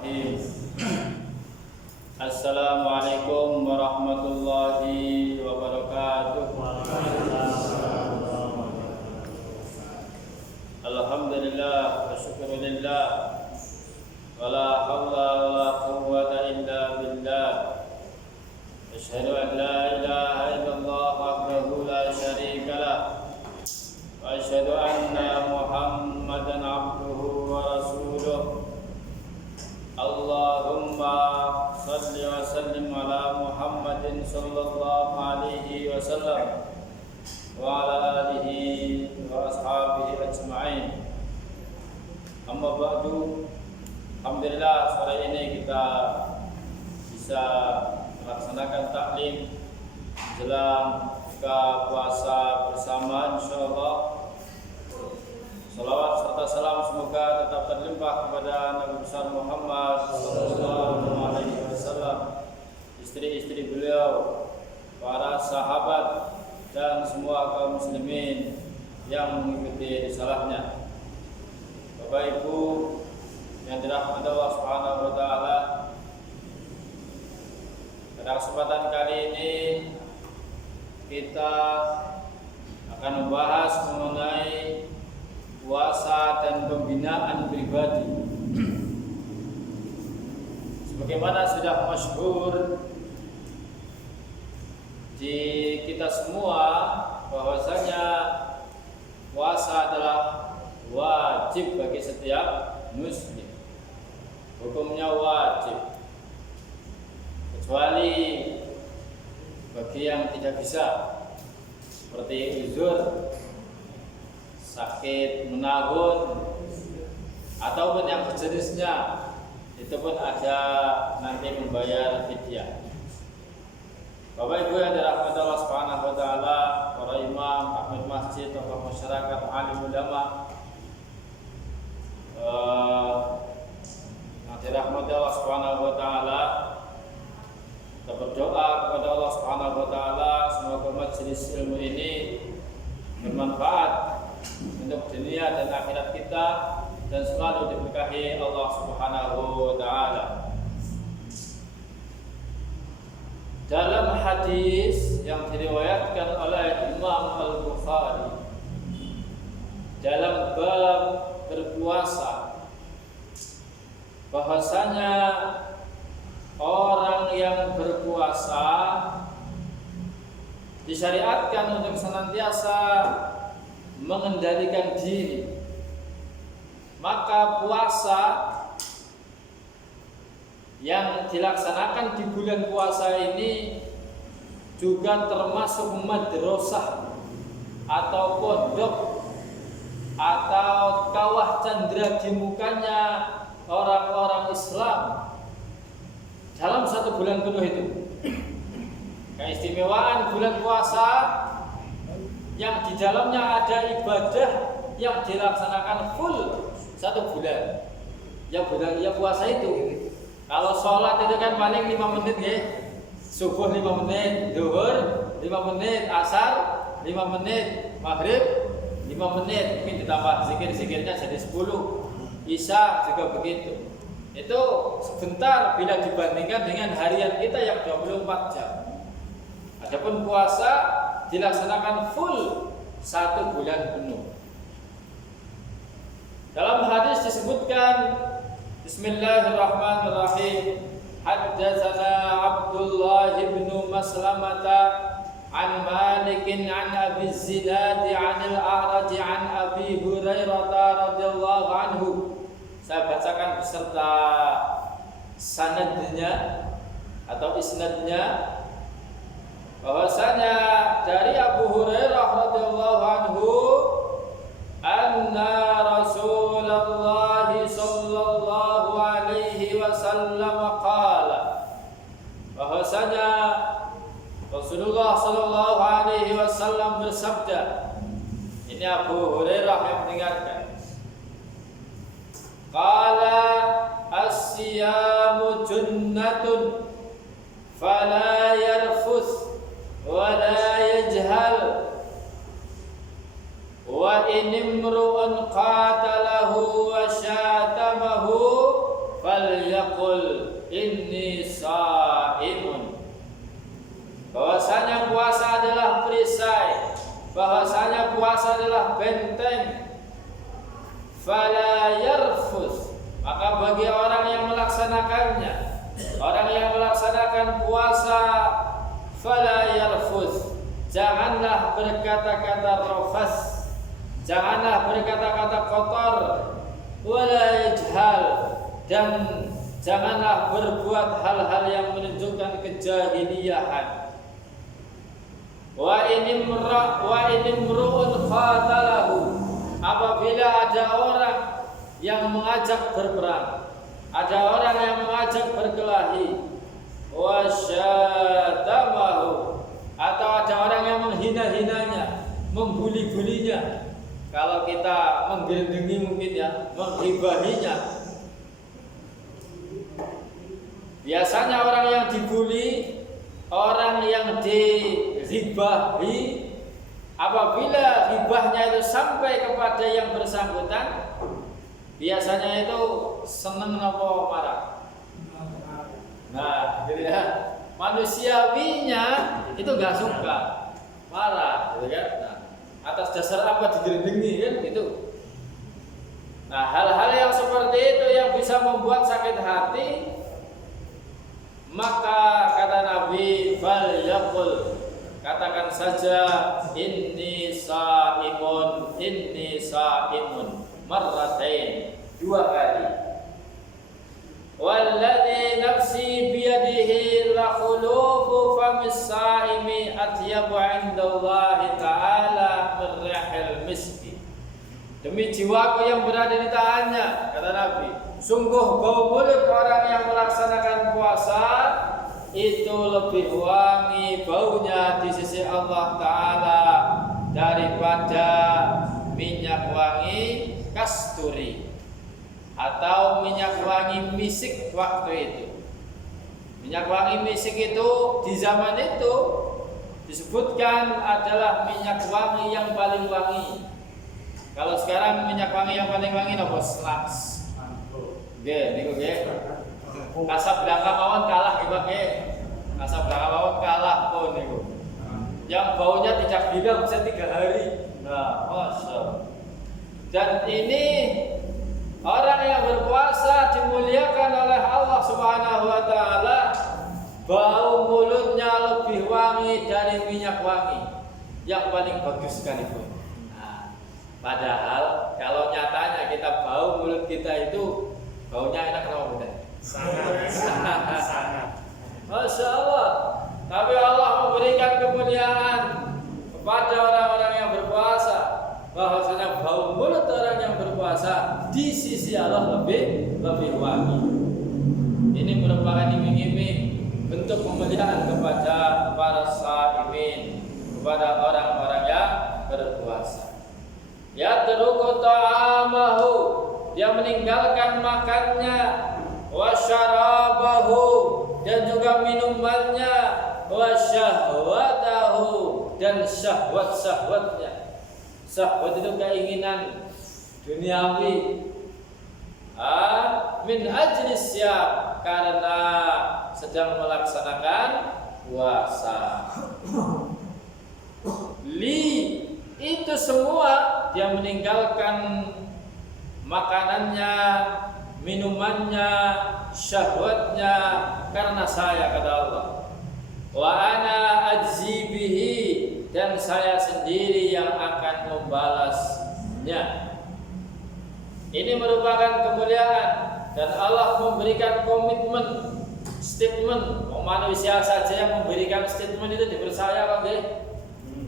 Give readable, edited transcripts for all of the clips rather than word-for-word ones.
Bismillahirrahmanirrahim. Assalamualaikum warahmatullahi wabarakatuh. Alhamdulillah wa syukurillah. Wala hawla wala quwwata illa billah. Asyhadu an la ilaha illallah wahdahu la syarika lah. Wa asyhadu anna Muhammadan abduhu wa rasuluh. Allahumma salli wa sallim ala Muhammadin sallallahu alaihi wasallam wa ala alihi wa ashabihi ajma'in. Amma ba'du. Alhamdulillah, sore ini kita bisa melaksanakan taklim jelang buka puasa bersama, insyaallah. Salawat serta salam semoga tetap terlimpah kepada Nabi besar Muhammad sallallahu alaihi wasallam, istri-istri beliau, para sahabat dan semua kaum muslimin yang mengikuti risalahnya. Bapak Ibu yang dirahmati Allah Subhanahu wa taala, pada kesempatan kali ini kita akan membahas mengenai puasa dan pembinaan pribadi. Sebagaimana sudah masyhur di kita semua bahwasanya puasa adalah wajib bagi setiap muslim. Hukumnya wajib, kecuali bagi yang tidak bisa, seperti uzur, sakit, menahun, ataupun yang sejenisnya, itu pun ada nanti membayar fidyah. Bapak Ibu yang dirahmati Allah Subhanahu wa taala, para imam, takmir masjid, tokoh masyarakat, alim ulama, yang dirahmati Allah Subhanahu wa taala, kita berdoa kepada Allah Subhanahu wa taala semoga majelis ilmu ini bermanfaat untuk dunia dan akhirat kita dan selalu diberkahi Allah Subhanahu wa taala. Dalam hadis yang diriwayatkan oleh Imam Al-Bukhari dalam bab berpuasa, bahwasanya orang yang berpuasa disyariatkan untuk senantiasa mengendalikan diri. Maka puasa yang dilaksanakan di bulan puasa ini juga termasuk madrasah atau pondok atau kawah candra di mukanya orang-orang Islam dalam satu bulan penuh itu. Keistimewaan bulan puasa yang di dalamnya ada ibadah yang dilaksanakan full satu bulan. Ya puasa itu. Kalau sholat itu kan paling 5 menit ya. Subuh 5 menit, zuhur 5 menit, asar 5 menit, maghrib 5 menit, mungkin ditambah zikir-zikirnya jadi 10. Isya juga begitu. Itu sebentar bila dibandingkan dengan harian kita yang 24 jam. Adapun puasa dilaksanakan full satu bulan penuh. Dalam hadis disebutkan, Bismillahirrahmanirrahim, Haddatsana Abdullah bin Maslamata an Malikin an Abi Zinad an Al-A'raj an Abi Hurairah radhiyallahu anhu. Saya bacakan beserta sanadnya atau isnadnya, bahwasanya dari Abu Hurairah radhiyallahu anhu, anna Rasulullah sallallahu alaihi wasallam qala, bahwasanya Rasulullah sallallahu alaihi wasallam bersabda. Ini Abu Hurairah yang mendengarkan. Qala as-siyamu junnatun fala yarfus wa la yajhal wa in imru'un qatalahu wa syatamahu fal falyaqul inni shaimun. Bahwasanya puasa adalah perisai, bahwasanya puasa adalah benteng. Fala yarfus, maka bagi orang yang melaksanakannya, orang yang melaksanakan puasa, fala yarfus, janganlah berkata-kata rafas, janganlah berkata-kata kotor, wala yajhal, dan janganlah berbuat hal-hal yang menunjukkan kejahiliahan. Wa inimru'un qatalahu, apabila ada orang yang mengajak berperang, ada orang yang mengajak berkelahi, wa syatamahu, atau ada orang yang menghina-hinanya, membuli-bulinya. Kalau kita menggelendengi mungkin ya, menghibahinya. Biasanya orang yang dibuli, orang yang diribahi, apabila ribahnya itu sampai kepada yang bersangkutan, biasanya itu seneng apa marah. Nah, gitu ya. Manusiawinya itu nggak suka, marah, gitu kan? Nah, atas dasar apa digerendengi kan? Gitu. Nah, hal-hal yang seperti itu yang bisa membuat sakit hati, maka kata Nabi, fal yaqul, katakan saja inni saimun marratain, 2 kali. Walladzi nafsi biyadihi la khulufu famis saimi atyabu 'indallahi ta'ala min rihil miski. Demi jiwaku yang berada di tangannya, kata Nabi, sungguh bau mulut orang yang melaksanakan puasa itu lebih wangi baunya di sisi Allah Ta'ala daripada minyak wangi kasturi atau minyak wangi misik waktu itu. Minyak wangi misik itu di zaman itu disebutkan adalah minyak wangi yang paling wangi. Kalau sekarang minyak wangi yang paling wangi apa? Slax. Nggih, niku nggih. Casablanca mawon kalah nggih, Pak nggih. Casablanca mawon kalah pun niku. Yang baunya tidak bilang bisa 3 hari. Nah, masya. Dan ini orang yang berpuasa dimuliakan oleh Allah Subhanahu wa taala, bau mulutnya lebih wangi dari minyak wangi yang paling bagus sekalipun. Nah, padahal kalau nyatanya kita bau mulut kita itu baunya enak kenapa bukan? Sangat. Masya Allah. Tapi Allah memberikan kemuliaan kepada orang-orang yang berpuasa, bahwasanya bau mulut orang yang berpuasa di sisi Allah lebih wangi. Ini merupakan iming-iming bentuk kemuliaan kepada para shaimin, kepada orang-orang yang berpuasa. Ya taruku ta'amahu, dia meninggalkan makannya, wa syarabahu, dan juga minumannya, wa syahwatahu, dan syahwat-syahwatnya. Syahwat itu keinginan duniawi. Min ajli syam, karena sedang melaksanakan puasa. Li, itu semua dia meninggalkan makanannya, minumannya, syahwatnya karena saya, kata Allah. Wa ana ajzi bihi, dan saya sendiri yang akan membalasnya. Ini merupakan kemuliaan dan Allah memberikan komitmen, statement. Manusia saja yang memberikan statement itu dipercaya kok nggih.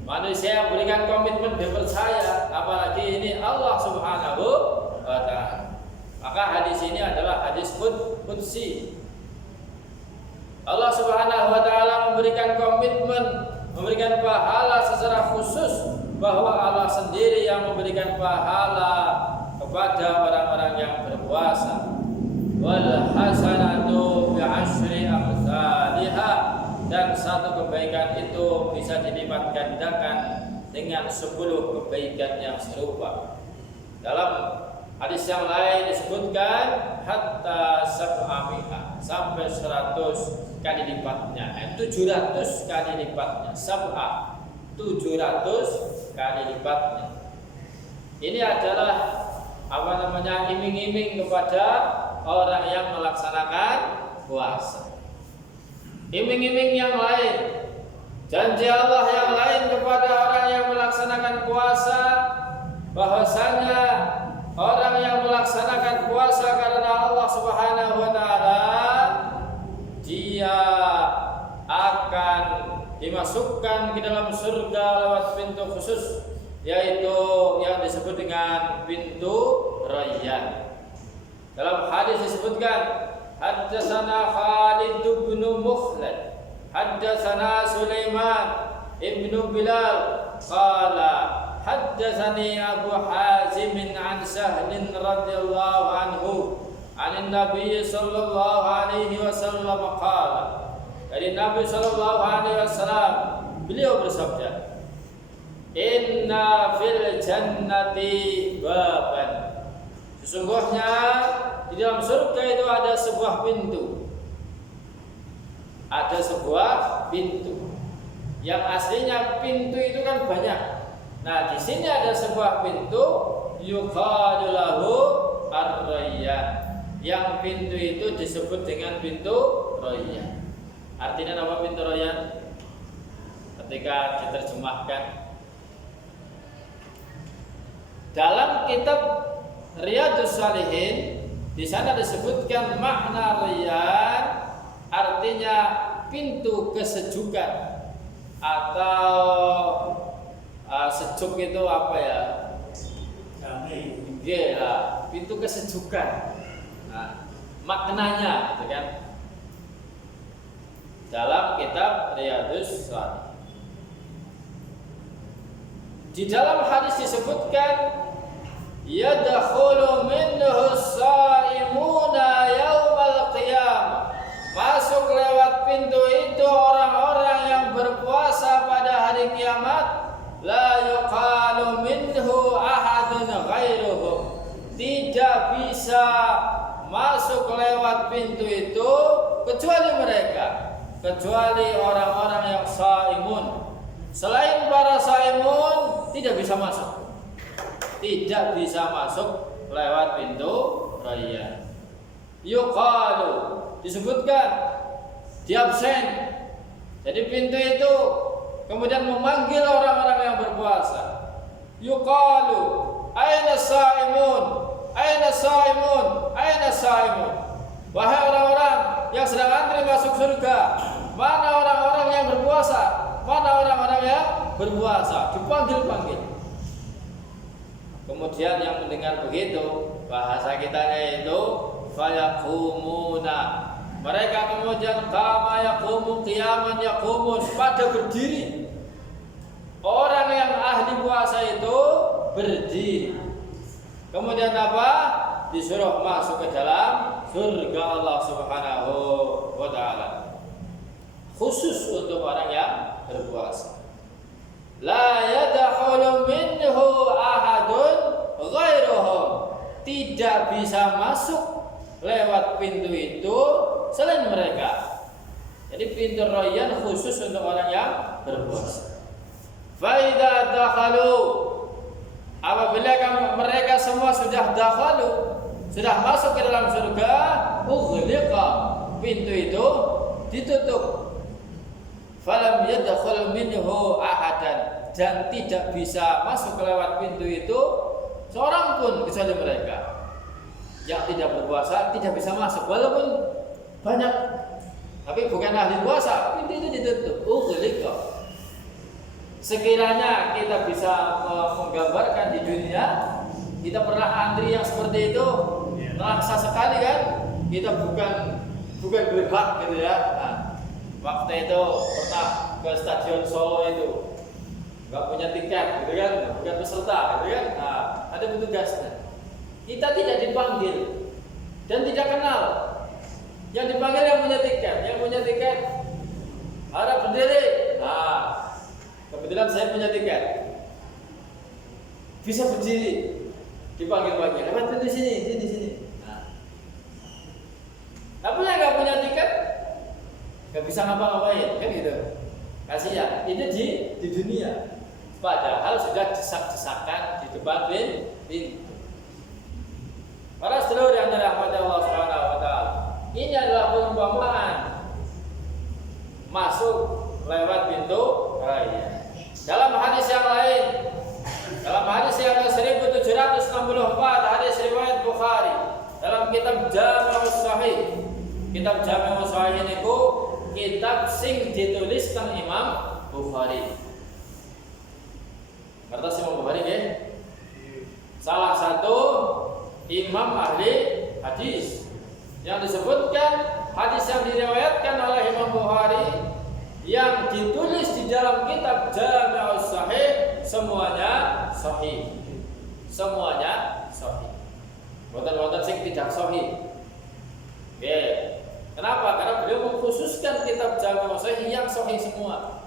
Manusia yang memberikan komitmen dipercaya, apalagi ini Allah Subhanahu wa taala. Maka hadis ini adalah hadis qudsi. Allah Subhanahu wa taala memberikan komitmen, memberikan pahala secara khusus, bahwa Allah sendiri yang memberikan pahala kepada orang-orang yang berpuasa. Wal hasanatu bi'asyri amsalihha, dan satu kebaikan itu bisa dilipat gandakan dengan 10 kebaikan yang serupa. Dalam hadis yang lain disebutkan, hatta sab'ami'a, sampai 100 kali lipatnya, 700 kali lipatnya. Sab'a, 700 kali lipatnya. Ini adalah iming-iming kepada orang yang melaksanakan puasa. Iming-iming yang lain, janji Allah yang lain kepada orang yang melaksanakan puasa, bahwasanya orang yang melaksanakan puasa karena Allah Subhanahu wa taala, dia akan dimasukkan ke dalam surga lewat pintu khusus, yaitu yang disebut dengan pintu Rayyan. Dalam hadis disebutkan, haddatsana Khalid bin Mukhlad, haddatsana Sulaiman ibn Bilal, qala haddatsani Abu Hazim an Sahl radhiyallahu anhu an Nabi sallallahu alaihi wasallam qala, dari Nabi sallallahu alaihi wasallam beliau bersabda, inna fil jannati baban, sesungguhnya di dalam surga itu ada sebuah pintu. Ada sebuah pintu. Yang aslinya pintu itu kan banyak. Nah, di sini ada sebuah pintu, yuqalu lahu ar-Rayyan. Yang pintu itu disebut dengan pintu Rayyan. Artinya apa pintu Rayyan? Ketika diterjemahkan dalam kitab Riyadhus Shalihin, di sana disebutkan makna Rayyan artinya pintu kesejukan, atau sejuk itu apa ya? Iya, pintu kesejukan. Nah, maknanya gitu kan. Dalam kitab Riyadhus Shalihin. Di dalam hadis disebutkan, yadkhulu minhu as-saimuna yaumal qiyamah, masuk lewat pintu itu orang-orang yang berpuasa pada hari kiamat. La yuqalu minhu ahadun ghairuhum, tidak bisa masuk lewat pintu itu kecuali mereka, kecuali orang-orang yang saimun. Selain para saimun tidak bisa masuk, tidak bisa masuk lewat pintu Rayyan. Yuqalu, disebutkan di absen. Jadi pintu itu kemudian memanggil orang-orang yang berpuasa. Yuqalu aina saimun, aina saimun, aina saimun. Wahai orang-orang yang sedang antri masuk surga, mana orang-orang yang berpuasa? Mana orang-orang yang berpuasa? Dipanggil-panggil. Kemudian yang mendengar begitu, bahasa kitanya itu fayaqumuna, mereka kemudian kama yaqumu qiyaman yaqumun, pada berdiri. Orang yang ahli puasa itu berdiri. Kemudian apa? Disuruh masuk ke dalam surga Allah Subhanahu wa taala. Khusus untuk orang yang berpuasa. La yadkhulu minhu ahadun ghairuhum, tidak bisa masuk lewat pintu itu selain mereka. Jadi pintu Rayyan khusus untuk orang yang berpuasa. Fa idza dakhalu, apabila mereka semua sudah dakhalu, sudah masuk ke dalam surga, ughliqa, pintu itu ditutup. Falam yadkhul minhu ahadan, dan tidak bisa masuk lewat pintu itu seorang pun kecuali mereka. Yang tidak berpuasa tidak bisa masuk, walaupun banyak, tapi bukan ahli puasa, pintu itu ditutup. Ughliqa. Sekiranya kita bisa menggambarkan di dunia, kita pernah antri yang seperti itu, terasa sekali kan? Kita bukan berhak gitu ya. Nah, waktu itu pernah ke Stadion Solo itu, nggak punya tiket gitu kan, bukan peserta gitu kan. Nah, ada petugasnya. Kita tidak dipanggil dan tidak kenal. Yang dipanggil yang punya tiket, harap berdiri. Nah, kebetulan saya punya tiket, bisa berdiri, dipanggil-panggil, lewat pintu sini. Nah, nggak bisa ngapa-ngapain, kan gitu. Kasihan. Itu di dunia. Padahal sudah desak-desakan di depan pintu. Para sedulur yang dirahmati Allah Subhanahu wa taala. Ini adalah perumpamaan masuk lewat pintu raya. Dalam hadis yang lain, dalam hadis yang ke-1764, hadis riwayat Bukhari, dalam kitab Jami' Sahih. Kitab Jami' Sahih niku kitab sing ditulis teng Imam Bukhari. Kertas Imam Bukhari nggih. Salah satu imam ahli hadis yang disebutkan hadis yang diriwayatkan oleh Imam Bukhari yang ditulis di dalam kitab Jami' Sahih semuanya sahih. Semuanya sahih. Boten-boten sing tidak sahih. Oke. Kenapa? Karena beliau mengkhususkan kitab Jami' Sahih yang sahih semua.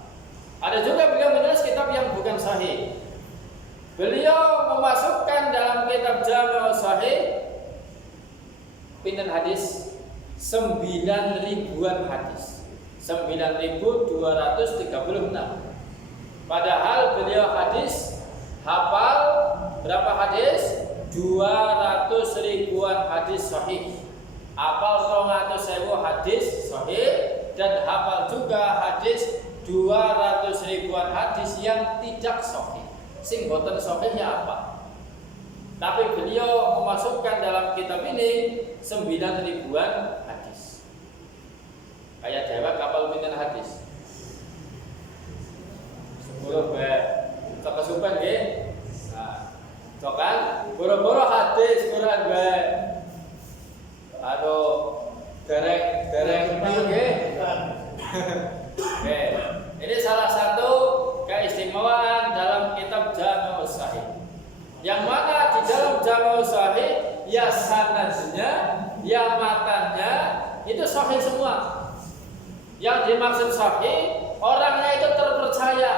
Ada juga beliau menulis kitab yang bukan sahih. Beliau memasukkan dalam kitab Jami' Sahih pinten hadis 9.000-an hadis. 9.236. Padahal beliau hadis hafal berapa hadis? 200 ribuan hadis sahih. Hafal 200.000 hadis sahih dan hafal juga hadis 200 ribuan hadis yang tidak sahih. Sing boten sahihnya apa? Tapi beliau memasukkan dalam kitab ini 9.000-an hadis. Kayak dewek kapal pinten hadis? 10 bae. Kesupen nggih. Nah, kan boro-boro hadis Quran bae. Aduh, dereng nggih. Oke. Ini salah satu keistimewaan dalam kitab Jami' Sahih. Yang mana di dalam Jami' Sahih ya sanadnya, ya matannya itu sahih semua. Yang dimaksud sahih, orangnya itu terpercaya.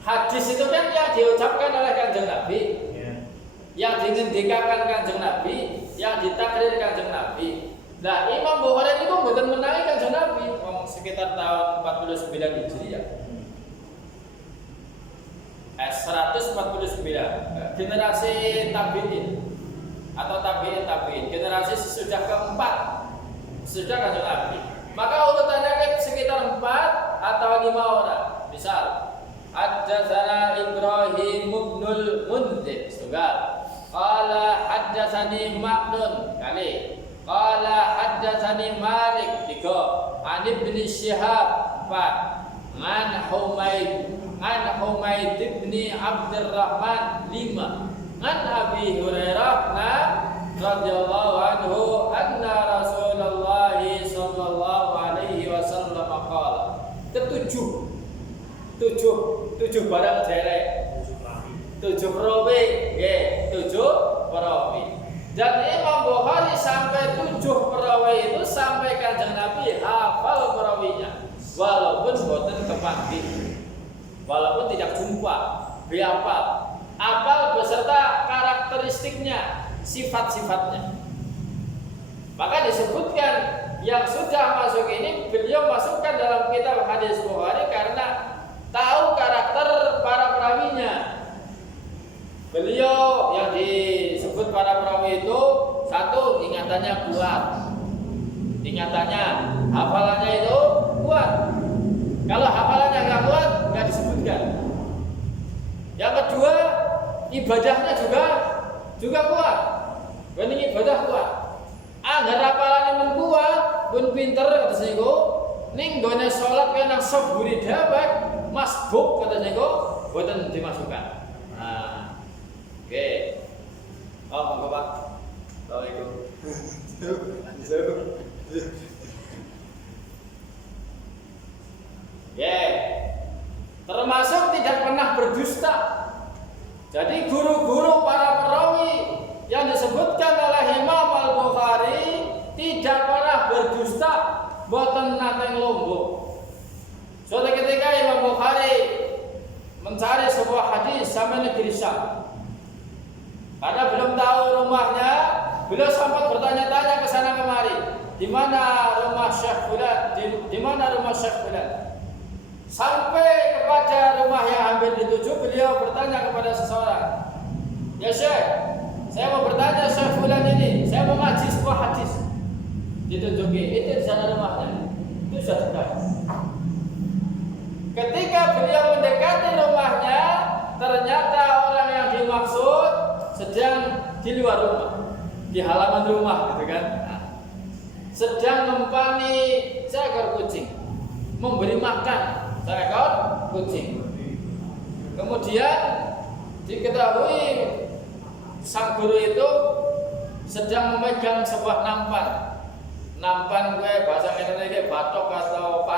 Hadis itu kan yang diucapkan oleh Kanjeng Nabi, yang dingendikakan Kanjeng Nabi, yang ditakrir Kanjeng Nabi. Nah, Imam Bukhari itu bukan menangi Kanjeng Nabi, sekitar tahun 49 Hijriah. 149 generasi tabi'in atau tabi'in generasi sesudah keempat sudah Kanjeng Nabi. Maka urutannya kan sekitar 4 atau 5 orang. Misal haddatsana Ibrahim ibnul Munzir setunggal, qala haddatsani Ma'nun kali, qala haddatsani Malik 3, an Ibn Syihab 4, an Humaid bin Abdurrahman 5, an Abi Hurairah radhiyallahu anhu anna Rasulullah sallallahu alaihi wasallam qala. Tujuh barang derek. 7 perawi, nggih, 7 perawi. Dan Imam Bukhari sampai 7 perawi itu sampai Kanjeng Nabi hafal perawinya. Walaupun boten kepanggih. Walaupun tidak jumpa, dihafal. Hafal beserta karakteristiknya, sifat-sifatnya. Maka disebutkan yang sudah masuk ini beliau masukkan dalam kitab hadis Bukhari karena tahu karakter para perawinya. Beliau yang disebut para perawi itu, satu, ingatannya kuat. Ingatannya, hafalannya itu kuat. Kalau hafalannya nggak kuat, nggak disebutkan. Yang kedua, ibadahnya juga kuat. Bening ibadah kuat. Anggar hafalannya pun kuat, pun pinter kata niku. Ning gone salat kena sok buri dewek, masbuk kata niku, boten dimasukkan. Nah, oke. Oh, monggo Pak. Assalamualaikum. Termasuk tidak pernah berdusta. Jadi guru-guru para perawi yang disebutkan oleh Imam Al-Bukhari tidak pernah berdusta, boten nate nglombok. Suatu ketika Imam Bukhari mencari sebuah hadis sampai negeri Syam. Karena belum tahu rumahnya, beliau sempat bertanya-tanya ke sana kemari. di mana rumah Syekh Fulan, di mana rumah Syekh Fulan. Sampai kepada rumah yang hampir dituju, beliau bertanya kepada seseorang, "Ya Syekh, saya mau bertanya Syekh Fulan ini, saya mau ngaji sebuah hadis." Ditunjuki, itu di sana rumahnya. Itu sudah dekat. Ketika beliau mendekati rumahnya, ternyata orang yang dimaksud sedang di luar rumah, di halaman rumah, gitu kan? Sedang mempani seekor kucing, memberi makan seekor kucing. Kemudian diketahui sang guru itu sedang memegang sebuah nampan gue bahasa Indonesia batok atau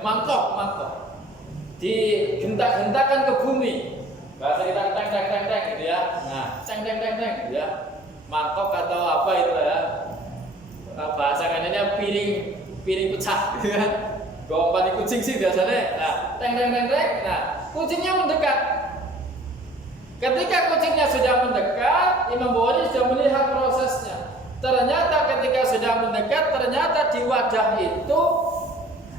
mangkok digentak-gentakan ke bumi, bahasa kita teng gitu ya. Nah, teng gitu ya, mangkok atau apa itu ya, bahasa Indonesia piring pecah gitu ya. Gompani kucing sih biasanya. Nah, teng. Nah, kucingnya mendekat. Ketika kucingnya sudah mendekat, Imam Bukhari sudah melihat prosesnya. Ternyata ketika sudah mendekat, ternyata di wadah itu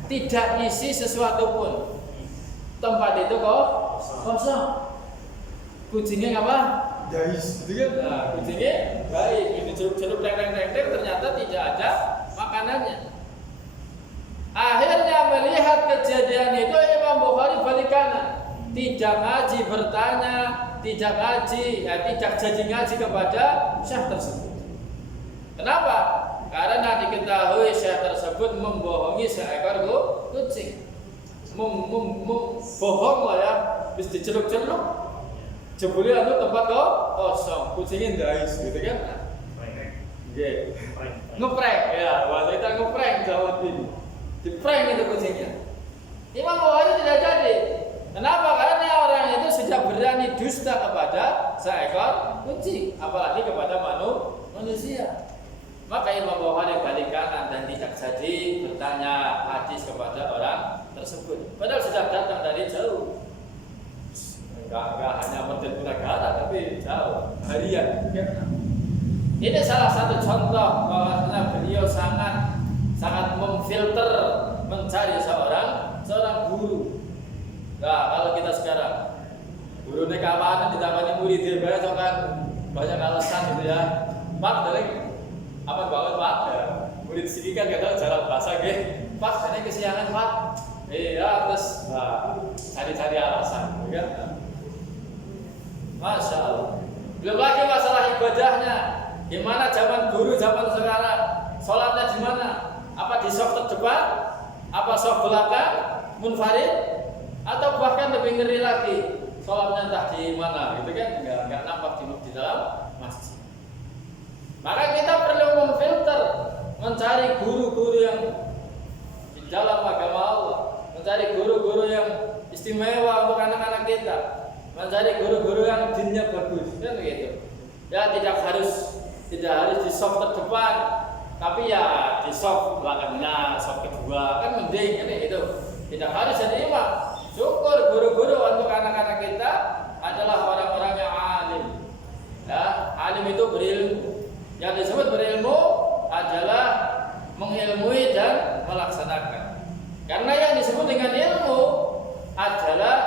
tidak isi sesuatu pun. Tempat itu kok kosong. Kucingnya apa? Guys, gitu kan? Nah, kucingnya baik. Ini jeruk teng, ternyata tidak ada makanannya. Akhirnya melihat kejadian itu, Imam Bukhari balik kanan. Tidak ngaji bertanya, tidak jadi ngaji kepada syekh tersebut. Kenapa? Karena diketahui syekh tersebut membohongi seekor kucing. Bohong lah ya, bis diceluk-celuk. Jebule anu tempat kosong, kucingnya ndais gitu kan. Nggih. Ngeprank ya, bahasa kita ngeprank Jawa ini. Diprank itu kucingnya. Imam Bukhari tidak jadi. Kenapa? Karena orang itu sudah berani dusta kepada seekor kucing, apalagi kepada manusia. Maka Imam Bukhari balik kanan dan tidak jadi bertanya hadis kepada orang tersebut. Padahal sudah datang dari jauh. Enggak hanya Merdeka, tapi jauh, harian. Ini salah satu contoh bahwa beliau sangat memfilter mencari seorang guru. Nah, kalau kita sekarang guru kawan ditambani murid dia kan banyak alasan gitu ya. Pak dari apa banget Pak? Ya, murid sini kan kadang jarang bahasa gitu. Pak, saya kesiangan Pak. Iya, terus cari-cari alasan, ya kan? Masya Allah. Belum lagi masalah ibadahnya. Gimana zaman guru zaman sekarang? Sholatnya di mana? Apa di saf terdepan? Apa saf belakang? Munfarid? Atau bahkan lebih ngeri lagi, sholatnya entah di mana, gitu kan? Enggak nampak di dalam masjid. Maka kita perlu memfilter, mencari guru-guru yang di dalam agama Allah, mencari guru-guru yang istimewa untuk anak-anak kita, mencari guru-guru yang dinnya bagus, kan begitu. Ya tidak harus di saf terdepan, tapi ya di saf belakangnya, saf kedua, kan mending ini itu. Tidak harus jadi imam. Syukur guru-guru untuk anak-anak kita adalah orang-orang yang alim. Ya, alim itu berilmu. Yang disebut berilmu adalah mengilmui dan melaksanakan. Karena yang disebut dengan ilmu adalah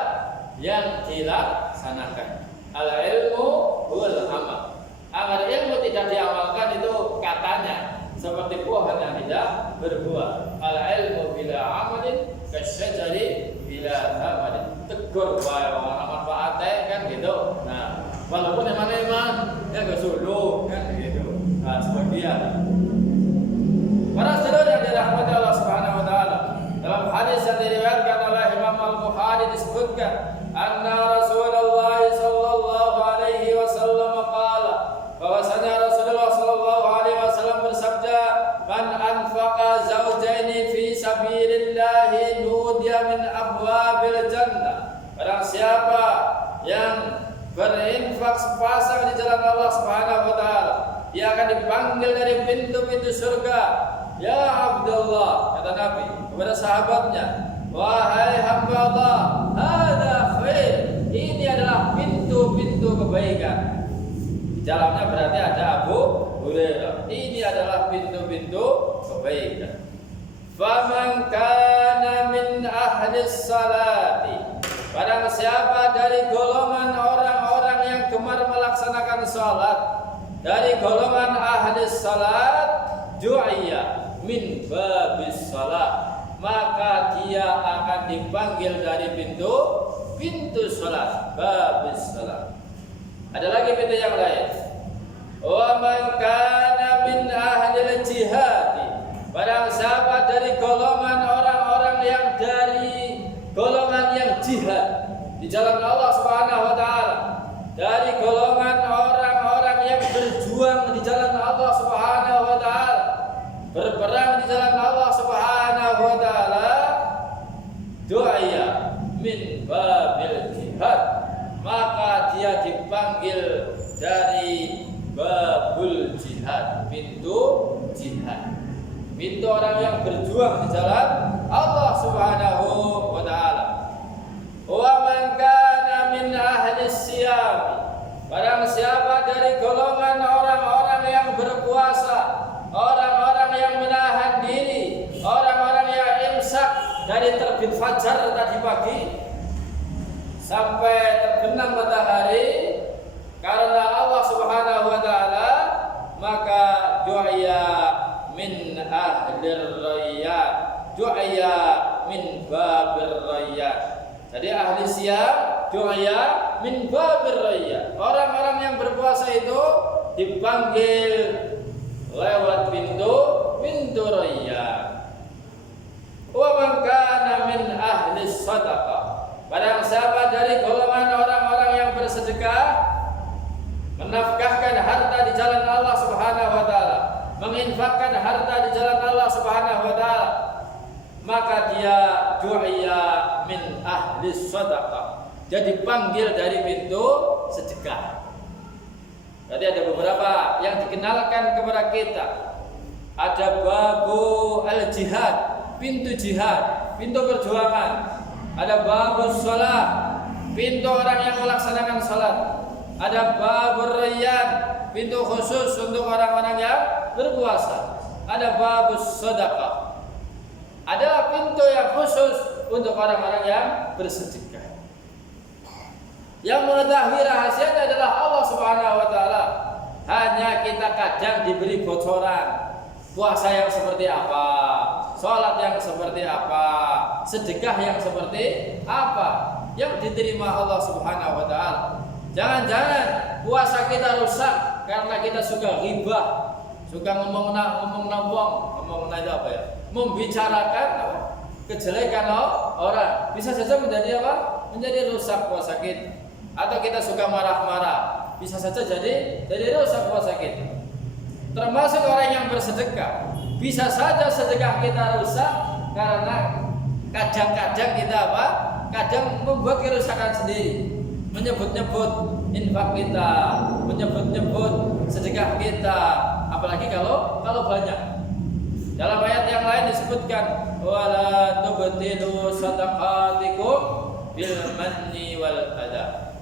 yang dilaksanakan. Al-ilmu huwal amal. Agar ilmu tidak diamalkan itu katanya seperti pohon yang tidak berbuah. Al-ilmu bila amalin kasyajari bila amalin. Tegur wae orang manfaatnya kan gitu. Nah, walaupun emang ya gak suluh kan gitu. Nah, sebagian para saudara yang dirahmati Allah Subhanahu wa taala, dalam hadis yang diriwayatkan oleh Imam Al-Bukhari disebutkan anna Rasulullah sallallahu alaihi wasallam qala, bahwasanya Rasulullah sallallahu alaihi wasallam bersabda, man anfaqa zawjaini fi sabilillah nudiya min abwabil jannah. Barang siapa yang berinfak sepasang di jalan Allah Subhanahu wa taala, dia akan dipanggil dari pintu-pintu surga. Ya Abdullah, kata Nabi kepada sahabatnya, wahai hamba Allah, hada khair, ini adalah pintu-pintu kebaikan. dalamnya berarti ada Abu Hurairah. Ini adalah pintu-pintu kebaikan. Faman kana min ahlis salati, barang siapa dari golongan orang-orang yang gemar melaksanakan salat, dari golongan ahlis salat, ju'iyya min babis salat, maka dia akan dipanggil dari pintu salat, babis salat. Ada lagi pintu yang lain. Wa man kana min ahlil jihad, barang siapa dari golongan orang-orang yang dari golongan yang jihad di jalan Allah Subhanahu wa taala, dari golongan orang-orang yang berjuang di jalan Allah Subhanahu wa taala, berperang di jalan Allah Subhanahu wa taala, du'aya min babil jihad, maka dia dipanggil dari babul jihad, pintu jihad, pintu orang yang berjuang di jalan Allah Subhanahu wa taala. Wa man kana min ahli siyam, barang siapa dari golongan orang-orang yang berpuasa, orang-orang yang menahan diri, orang-orang yang imsak dari terbit fajar tadi pagi sampai terbenam matahari karena Allah Subhanahu wa taala, maka du'ya min ahlir rayyan, du'ya min babir rayyan. Jadi ahli siyam du'ya min babir rayyan. Orang-orang yang berpuasa itu dipanggil lewat pintu rayyan. Wa man kana min ahli sadaqah, barang siapa dari golongan orang-orang yang bersedekah, menafkahkan harta di jalan Allah Subhanahu wa taala, menginfakkan harta di jalan Allah Subhanahu wa taala, maka dia du'ya min ahli shadaqah, jadi panggil dari pintu sedekah. Jadi ada beberapa yang dikenalkan kepada kita. Ada babu al-jihad, pintu jihad, pintu perjuangan. Ada babu shalah, pintu orang yang melaksanakan salat. Ada babur rayyan, pintu khusus untuk orang-orang yang berpuasa. Ada babus sedekah, adalah pintu yang khusus untuk orang-orang yang bersedekah. Yang mengetahui rahasianya adalah Allah Subhanahu wa taala. Hanya kita kadang diberi bocoran, puasa yang seperti apa, salat yang seperti apa, sedekah yang seperti apa yang diterima Allah Subhanahu wa taala. Jangan-jangan puasa kita rusak karena kita suka ghibah, suka ngomong itu apa ya? Membicarakan apa? Kejelekan orang. Bisa saja menjadi apa? Menjadi rusak puasa kita. Atau kita suka marah-marah, bisa saja jadi rusak puasa kita. Termasuk orang yang bersedekah, bisa saja sedekah kita rusak karena kadang-kadang kita apa? Kadang membuat kerusakan sendiri. Menyebut-nyebut infak kita, menyebut-nyebut sedekah kita, apalagi kalau banyak. Dalam ayat yang lain disebutkan wala tubtilu sadaqatikum bil manni wal adha.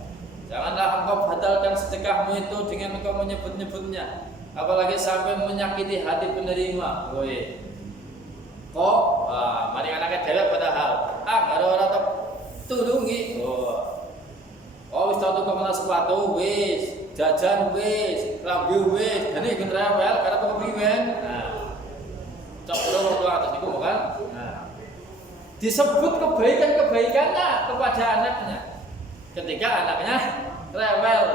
Janganlah engkau batalkan sedekahmu itu dengan engkau menyebut-nyebutnya, apalagi sampai menyakiti hati penerima. Kok mari anaknya dewek padahal karo ora tulungi. Oh wis tau tuku sepatu wis, jajan wis, lambe wis, dene gen rewel karena tuku pimen. Nah. Cok loro wong atas niku kan. Nah. Disebut kebaikan-kebaikannya kepada anaknya. Ketika anaknya rewel,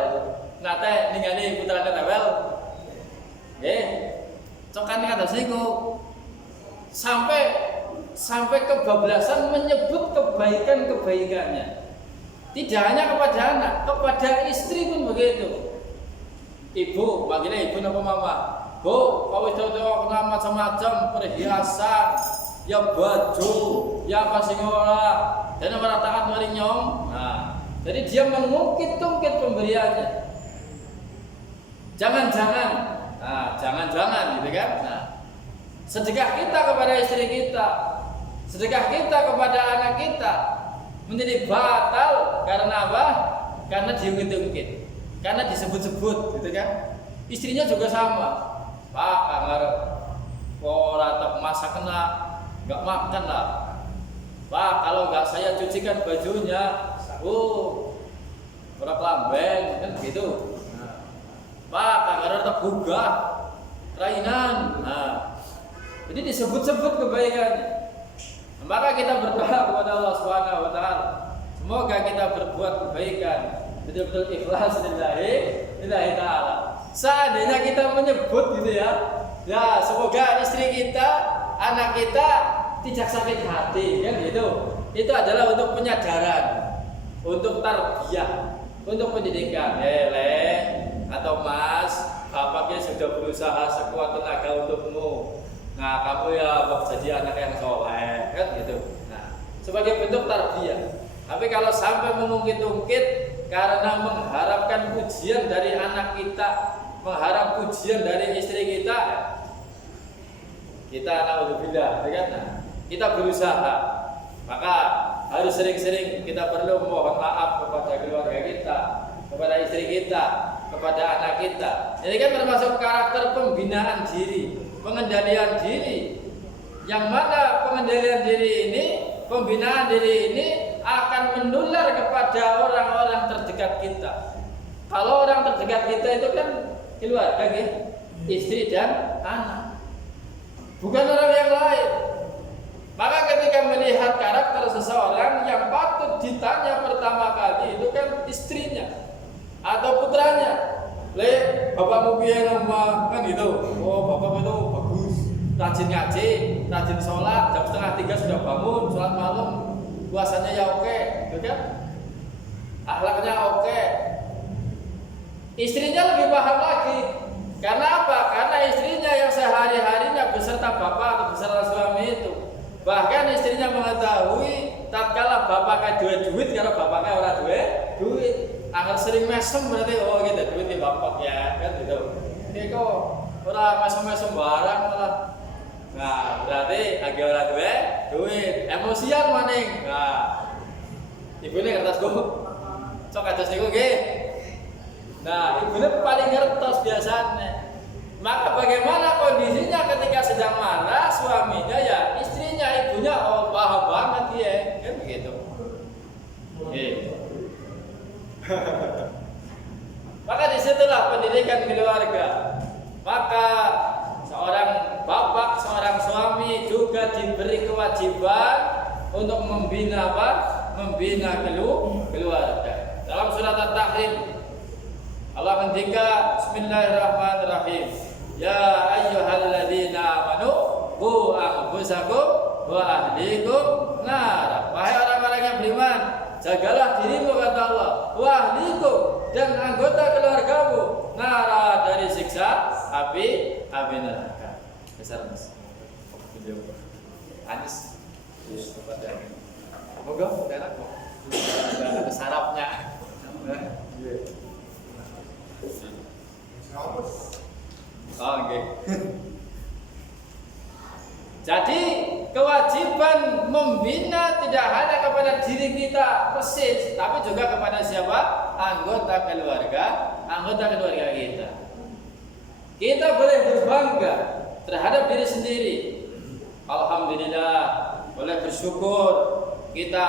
nate ningali putrane rewel. Nggih. Cokan kados niku. Sampai kebablasan menyebut kebaikan-kebaikannya. Tidak hanya kepada anak, kepada istri pun begitu. Ibu, panggilnya ibu napa mama? Bu, kau itu macam-macam perhiasan, ya baju, ya apa sing ora, dan ora taat mari nyong. Nah, jadi dia mengungkit-ungkit pemberiannya. Jangan-jangan gitu kan? Nah, sedekah kita kepada istri kita, sedekah kita kepada anak kita menjadi batal karena apa? Karena diungkit-ungkit. karena disebut-sebut gitu kan. Istrinya juga sama, Pak Kangar ora tak masak kena, nggak makan lah. Pak kalau nggak saya cucikan bajunya, ora kelambeng kan gitu. Pak Kangar tak gugah, rainan. Jadi disebut-sebut kebaikannya. Maka kita berdoa kepada Allah Subhanahu wa taala, semoga kita berbuat kebaikan betul-betul ikhlas lillahi taala. Seandainya kita menyebut gitu ya, semoga istri kita, anak kita tidak sakit hati kan gitu. Itu adalah untuk penyadaran, untuk tarbiyah, untuk pendidikan. Atau Mas, bapaknya sudah berusaha sekuat tenaga untukmu. Nah, kamu ya jadi anak yang soleh kan gitu. Nah, sebagai bentuk tarbiyah. Tapi kalau sampai mengungkit-ungkit karena mengharapkan pujian dari anak kita, mengharap pujian dari istri kita naudzubillah, kan? Nah, kita berusaha. Maka harus sering-sering kita perlu mohon maaf kepada keluarga kita, kepada istri kita, kepada anak kita. Ini kan termasuk karakter pembinaan diri, pengendalian diri. Yang mana pengendalian diri ini, pembinaan diri ini akan menular kepada orang-orang terdekat kita. Kalau orang terdekat kita itu kan keluarga, istri dan anak, bukan orang yang lain. Maka ketika melihat karakter seseorang, yang patut ditanya pertama kali itu kan istrinya atau putranya. Bapakmu piye nama kan gitu. Oh, bapak itu bagus, rajin ngaji, rajin sholat, jam 2:30 sudah bangun, sholat malam, puasanya ya oke, gitu kan? Akhlaknya oke. Istrinya lebih paham lagi. Karena apa? Karena istrinya yang sehari-harinya beserta bapak atau beserta suami itu. Bahkan istrinya mengetahui tatkala bapaknya duit kalau bapaknya orang duit. Agar sering mesem berarti gitu duit di bapak ya kan gitu. Ini kok orang mesem barang malah. Nah berarti agak orang duit emosian maning. Nah ibunya kertas cok atas niku nggih. Nah ibunya paling ngertos biasanya. Maka bagaimana kondisinya ketika sedang marah suaminya ya istrinya ibunya paham banget ya kan begitu. Maka disitulah pendidikan keluarga. Maka seorang bapak, seorang suami juga diberi kewajiban untuk membina apa? Membina keluarga. Dalam surat At-Tahrim Allah ngendika Bismillahirrahmanirrahim. Ya ayyuhalladzina amanu qu anfusakum wa ahlikum nar. Wahai orang-orang yang beriman, jagalah dirimu kata Allah, wa ahlikum dan anggota keluargamu nara dari siksa api neraka. Besar Mas. Video Anis. Kepada moga enak kok. Ada sarapnya. Oke. Jadi kewajiban membina tidak hanya kepada diri kita persis, tapi juga kepada siapa? Anggota keluarga kita. Kita boleh berbangga terhadap diri sendiri. Alhamdulillah, boleh bersyukur kita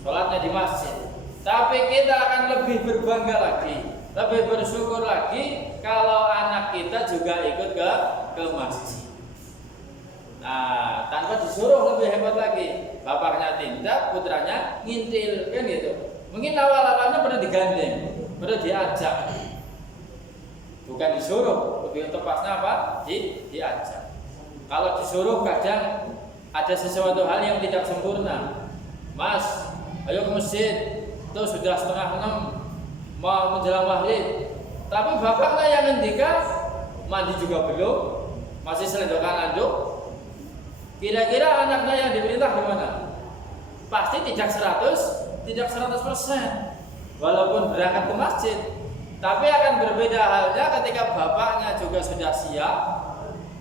sholatnya di masjid. Tapi kita akan lebih berbangga lagi, lebih bersyukur lagi kalau anak kita juga ikut ke masjid. Nah, tanpa disuruh lebih hebat lagi. Bapaknya tindak, putranya ngintil, kan gitu. Mungkin awal-awalnya perlu digandeng, perlu diajak. Bukan disuruh, lebih tepatnya apa? Diajak. Kalau disuruh kadang ada sesuatu hal yang tidak sempurna. Mas, ayo ke masjid. Itu sudah 5:30 mau menjelang maghrib. Tapi bapaknya yang ngendikan mandi juga belum, masih selendokan anduk. Kira-kira anaknya yang diperintah gimana? Pasti tidak 100%. Walaupun berangkat ke masjid, tapi akan berbeda halnya ketika bapaknya juga sudah siap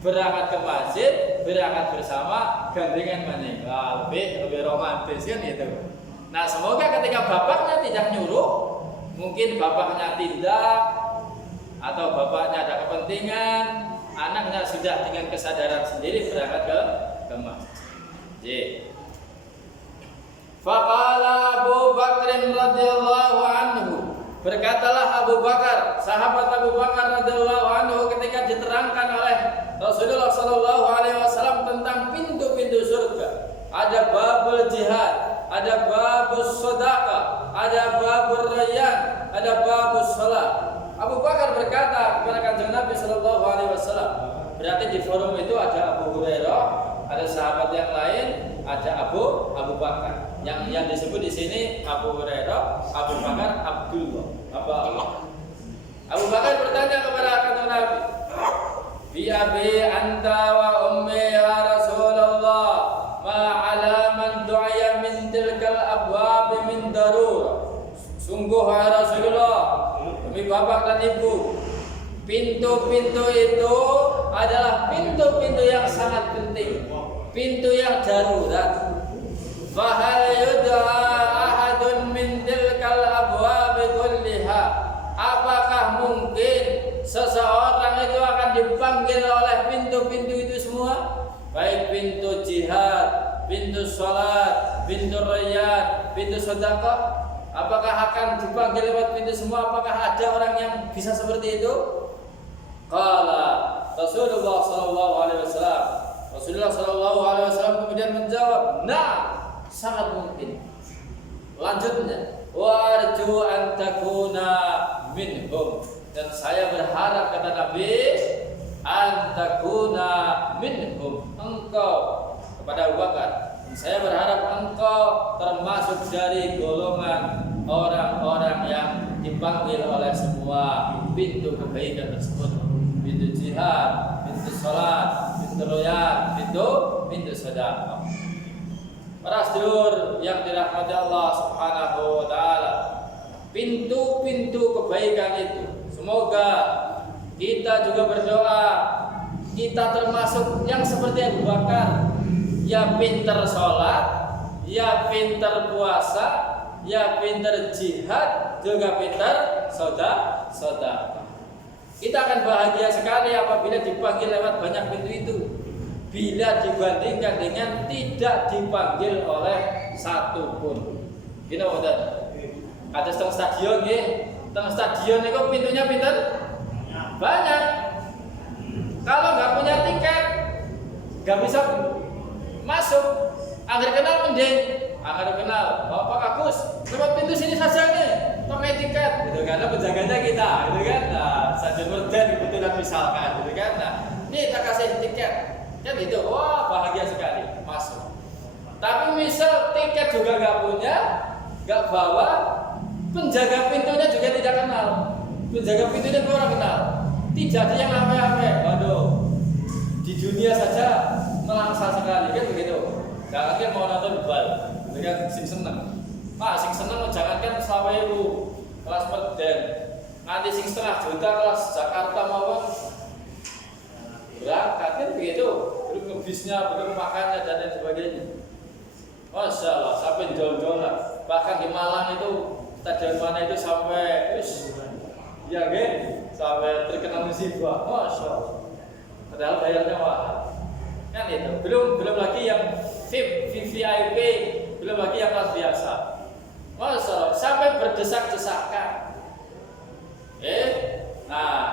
berangkat ke masjid, berangkat bersama gandengan maning. Lebih romantis kan gitu. Nah, semoga ketika bapaknya tidak nyuruh, Mungkin bapaknya tindak atau bapaknya ada kepentingan, anaknya sudah dengan kesadaran sendiri berangkat ke masjid. Faqala Abu Bakr radhiyallahu anhu, berkatalah Abu Bakar, sahabat Abu Bakar radhiyallahu anhu ketika diterangkan oleh Rasulullah sallallahu alaihi wasallam tentang pintu-pintu surga. Ada babul jihad, ada babus sedekah, ada babur rayyan, ada babus salat. Abu Bakar berkata kepada Kanjeng Nabi sallallahu alaihi wasallam, berarti di forum itu ada Abu Hurairah, ada sahabat yang lain, ada Abu Bakar. Yang disebut di sini Abu Hurairah, Abu Bakar, Abdullah. Abu Bakar bertanya kepada Kanjeng Nabi, "Bi abi anta wa ummi ya Rasulullah, ma ala man du'aya min tilkal abwab min darur." Sungguh ya Rasulullah, demi bapak dan ibu, pintu-pintu itu adalah pintu-pintu yang sangat penting, pintu yang darurat. Fahal yud'a ahadun min tilkal abwab kulliha, apakah mungkin seseorang itu akan dipanggil oleh pintu-pintu itu semua? Baik pintu jihad, pintu sholat, pintu rayyan, pintu sedekah, apakah akan dipanggil lewat pintu semua? Apakah ada orang yang bisa seperti itu? Qala Rasulullah sallallahu alaihi wasallam. Rasulullah sallallahu alaihi wasallam kemudian menjawab, "Nah, sangat mungkin." Lanjutnya, "Wa arju an takuna minhum." Dan saya berharap, kata Nabi, an takuna minhum, engkau, kepada Abu Bakar, saya berharap engkau termasuk dari golongan orang-orang yang dipanggil oleh semua pintu kebaikan tersebut, pintu jihad, pintu salat, pintu rayyan, pintu sedekah. Para sedulur yang dirahmati Allah Subhanahu wa taala, pintu-pintu kebaikan itu semoga kita juga berdoa kita termasuk yang seperti Abu Bakar, ya pinter sholat, ya pinter puasa, ya pinter jihad, juga pinter sedekah. Kita akan bahagia sekali apabila dipanggil lewat banyak pintu itu, bila dibandingkan dengan tidak dipanggil oleh satu pun. Gini Ustaz, ada setengah stadion ya, setengah stadion itu pintunya pinter banyak. Kalau nggak punya tiket, nggak bisa masuk. Agar kenal mending, agar kenal, Pak Agus, lewat pintu sini saja nih, pakai tiket, gitu kan? Penjaganya kita, gitu kan? Nah, Stadion Morden kebetulan misalkan, gitu kan? Nah, ini kita kasih tiket, kan gitu. Wah, bahagia sekali, masuk. Tapi misal tiket juga nggak punya, nggak bawa, penjaga pintunya juga tidak kenal. Penjaga pintunya kurang kenal. Tidak ada yang ame-ame. Waduh, di dunia saja melangsa sekali, kan begitu. Jangankan mau nonton bal, gitu kan, sing seneng. Sing seneng jangankan 20.000 kelas Morden, nanti sing setengah juta kelas Jakarta mawon berangkat, kan begitu. Belum ngebisnya, belum makannya dan lain sebagainya. Masya Allah, sampai jol-jolan. Bahkan di Malang itu stadion mana itu sampai ya kan, sampai terkena musibah. Masya Allah. Padahal bayarnya mahal. Kan itu. Belum lagi yang VVIP, belum lagi yang kelas biasa. Masya Allah, sampai berdesak-desakan. Nah,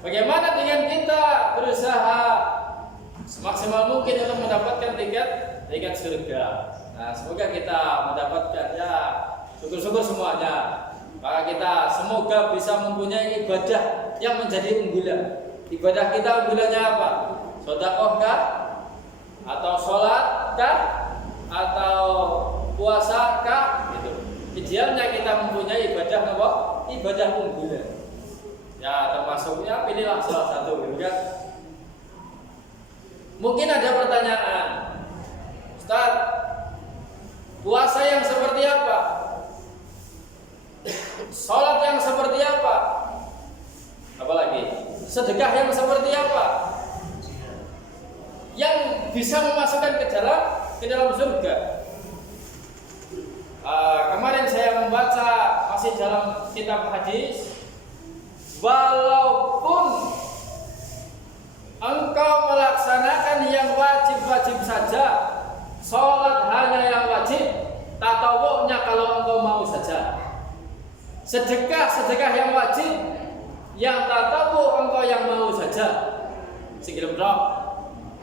bagaimana dengan kita berusaha semaksimal mungkin untuk mendapatkan tiket surga? Nah, semoga kita mendapatkan, ya syukur-syukur semuanya. Maka kita semoga bisa mempunyai ibadah yang menjadi unggulan. Ibadah kita unggulannya apa? Sedekah kah? Atau sholat kah? Atau puasa kah? Gitu. Idealnya kita mempunyai ibadah apa? Ibadah unggulan. Ya termasuknya pilihlah salah satu, gitu kan? Mungkin ada pertanyaan, Ustaz, puasa yang seperti apa? Sholat yang seperti apa? Apalagi sedekah yang seperti apa? Yang bisa memasukkan ke dalam surga. Kemarin saya membaca masih dalam kitab hadis, walaupun engkau melaksanakan yang wajib-wajib saja, sholat hanya yang wajib, tatawu'nya kalau engkau mau saja, sedekah yang wajib, yang tatawu engkau yang mau saja, sikilem tok.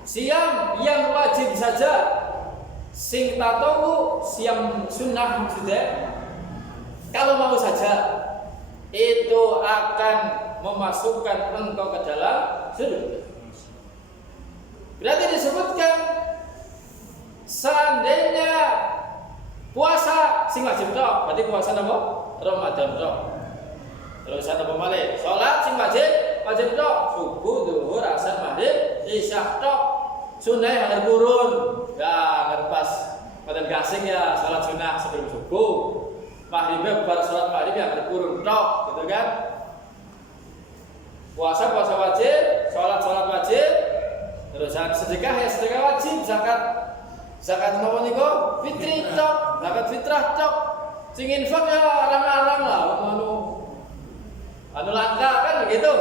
Siam yang wajib saja, sing tatawu siam sunnah juga, kalau mau saja, itu akan memasukkan engkau ke dalam surga. Berarti disebutkan seandainya puasa sing wajib tok, berarti puasa apa? Ramadan tok. Terus ada pemale, salat sing wajib tok, subuh, zuhur, asar, maghrib, isya tok. Sunnah yang turun, ya ngerpas pada gasing ya salat sunnah sebelum subuh. Maghribnya bubar salat maghrib yang turun tok, gitu kan? Puasa wajib, salat wajib. Terus sedekah wajib, zakat napa niku? Fitri tok, zakat fitrah tok. Sing infak ya arang-arang lah, anu langka kan begitu.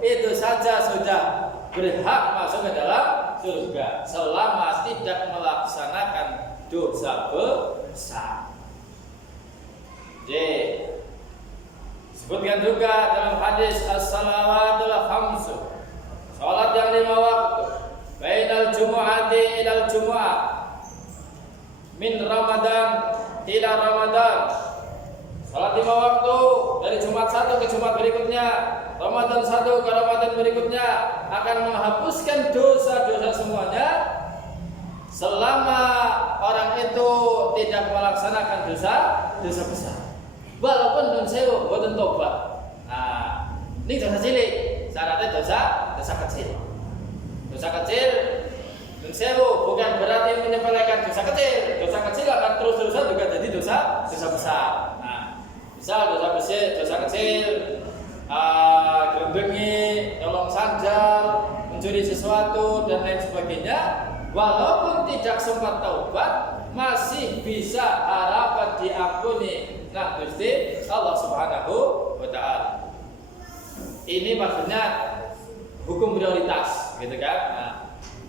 Itu saja sudah berhak masuk ke dalam surga selama tidak melaksanakan dosa besar. Sebutkan juga dalam hadis as-salawatul khamsu, salat yang 5 waktu, bainal jumu'ati ilal jumu'ah, min Ramadan ila Ramadan. Salat 5 waktu dari Jumat 1 ke Jumat berikutnya, Ramadan 1 ke Ramadan berikutnya, akan menghapuskan dosa-dosa semuanya selama orang itu tidak melaksanakan dosa besar. Walaupun nun sewu boten tobat. Nah, ini dosa cilik, syaratnya dosa kecil. Dosa kecil nun sewu bukan berarti menyepelekan dosa kecil. Dosa kecil akan terus-terusan juga jadi dosa besar. Nah, misal dosa kecil, gerendengi, nyolong sandal, mencuri sesuatu dan lain sebagainya, walaupun tidak sempat taubat, masih bisa harapan diampuni nah Gusti Allah Subhanahu wa taala. Ini maksudnya hukum prioritas, gitu kan? Nah,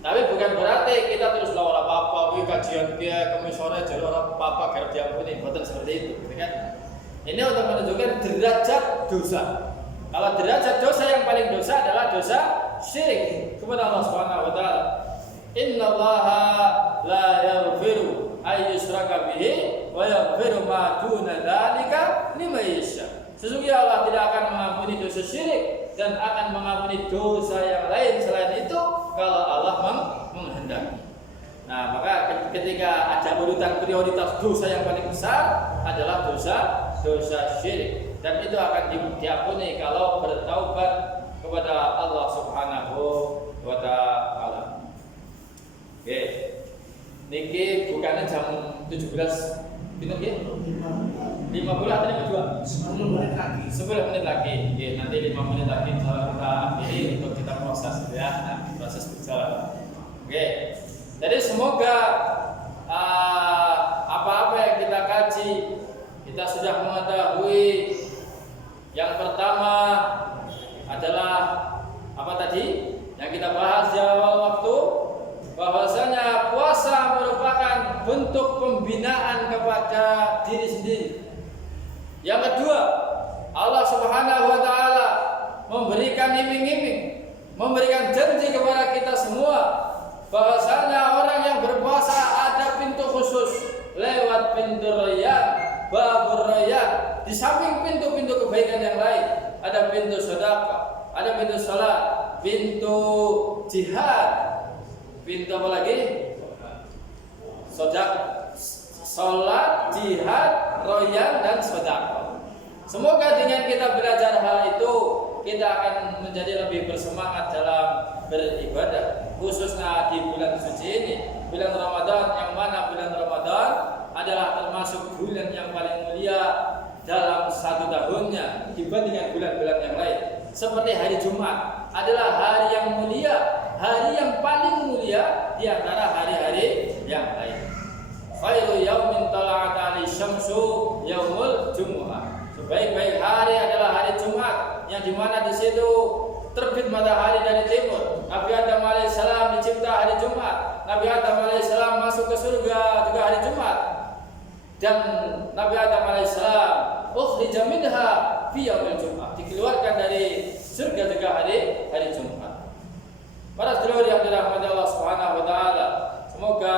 tapi bukan berarti kita terus lawan apa-apa, kajian dia komisioner jadi orang apa-apa garap diampuni, bukan seperti itu, gitu kan? Ini untuk menunjukkan derajat dosa. Kalau derajat dosa yang paling dosa adalah dosa syirik kepada Allah Subhanahu wa taala. Innallaha la yaghfiru ay yushraka bihi wa yaghfiru ma duna dzalika liman yasha. Sesungguhnya Allah tidak akan mengampuni dosa syirik dan akan mengampuni dosa yang lain selain itu kalau Allah menghendaki. Nah, maka ketika ada urutan prioritas dosa yang paling besar adalah dosa syirik, dan itu akan diampuni kalau bertaubat kepada Allah Subhanahu wa taala. Oke. Niki bukannya jam 17 pinten nggih? 50 atau 52? 10 menit lagi. 10 menit lagi. Oke, nanti 5 menit lagi kita akhiri untuk kita proses ya. Nah, proses berjalan. Oke. Jadi semoga apa-apa yang kita kaji kita sudah mengetahui. Yang pertama adalah apa tadi? Yang kita bahas di awal waktu, bahwasanya puasa merupakan bentuk pembinaan kepada diri sendiri. Yang kedua, Allah Subhanahu wa taala memberikan iming-iming, memberikan janji kepada kita semua bahwasanya orang yang berpuasa ada pintu khusus lewat pintu Rayyan, babur Rayyan. Di samping pintu-pintu kebaikan yang lain, ada pintu sedekah, ada pintu salat, pintu jihad, pintu apa lagi? Salat, jihad, Rayyan dan sedekah. Semoga dengan kita belajar hal itu, kita akan menjadi lebih bersemangat dalam beribadah, khususnya di bulan suci ini, bulan Ramadan, yang mana bulan Ramadan adalah termasuk bulan yang paling mulia dalam satu tahunnya dibandingkan bulan-bulan yang lain. Seperti hari Jumat adalah hari yang mulia, hari yang paling mulia di antara hari-hari yang lain. Khairu yaumin tala'at 'alaihi syamsu yaumul jumu'ah. di mana di situ terbit matahari dari timur. Nabi Adam alaihissalam dicipta hari Jumat. Nabi Adam alaihissalam masuk ke surga juga hari Jumat. Dan Nabi Adam alaihissalam ukhrija minha fi yaumil Jumat, dikeluarkan dari surga juga hari Jumat. Para saudara yang dirahmati Allah Subhanahu wa taala, semoga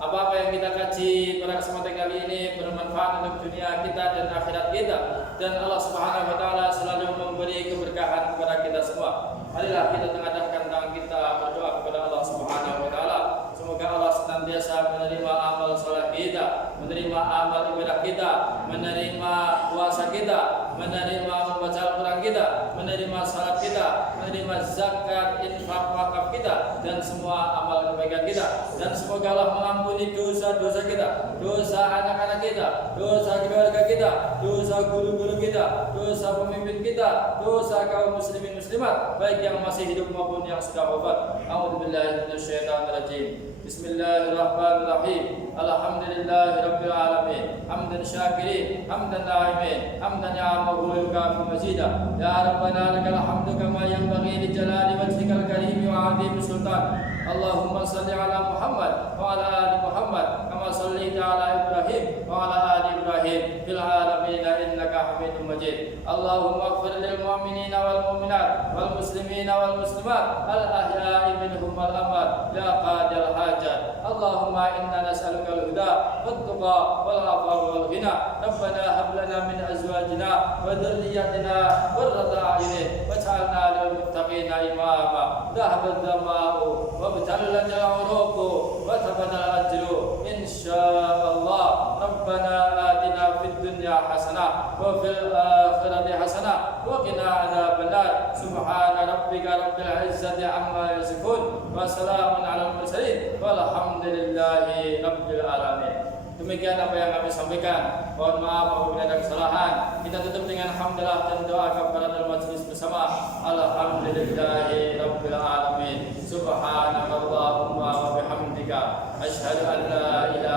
apa-apa yang kita kaji pada kesempatan kali ini bermanfaat untuk dunia kita dan akhirat kita, dan Allah Subhanahu wa taala selalu memberi keberkahan kepada kita semua. Marilah kita tengadahkan tangan kita berdoa kepada Allah Subhanahu wa taala. Semoga Allah senantiasa menerima amal saleh kita, menerima amal ibadah kita, menerima puasa kita, menerima membaca Al-Quran kita, menerima salat kita, menerima zakat, infak, wakaf kita, dan semua amal kebaikan kita. Dan semoga Allah mengampuni dosa-dosa kita, dosa anak-anak kita, dosa keluarga kita, dosa guru-guru kita, dosa pemimpin kita, dosa kaum muslimin muslimat, baik yang masih hidup maupun yang sudah wafat. A'udzubillahi minasyaitonirrajim. Bismillahirrahmanirrahim. Alhamdulillahirabbil alamin. Hamdan syakirin, hamdan na'imin, hamdan ya'amahu yukafi mazida. Ya Rabbana lakal hamdu kama yanbaghi li jalali wajhikal karim wa 'azimi sultan. Allahumma salli ala Muhammad wa ala ali Muhammad kama shallaita ala Ibrahim wa ala ali Ibrahim fil alamin innaka Hamidum Majid. Allahumma ighfir lil mu'minina wal mu'minat wal muslimina wal muslimat al ahya'i minhum wal amwat ya qadil hajat. Allahumma inna nas'aluka al-huda wat tuqa wal afafa wal ghina. Rabbana hab lana min azwajina wa dhurriyyatina qurrata a'yunin waj'alna lil muttaqina imama. Dhahabat dhama'u wa btallat al-uruqu wa thabata al-ajru insyaallah. Rabbana atina fid dunya hasanah wa fil akhirati hasanah wa qina adzabannar. Subhana rabbika rabbil izzati amma yasifun wa salamun alal mursalin walhamdulillahi rabbil alamin. Demikian apa yang kami sampaikan. Mohon maaf apabila ada kesalahan. Kita tutup dengan hamdalah dan doa kafaratul majlis bersama. Alhamdulillahi rabbil alamin. Subhanakallahumma wa bihamdika asyhadu an la ilaha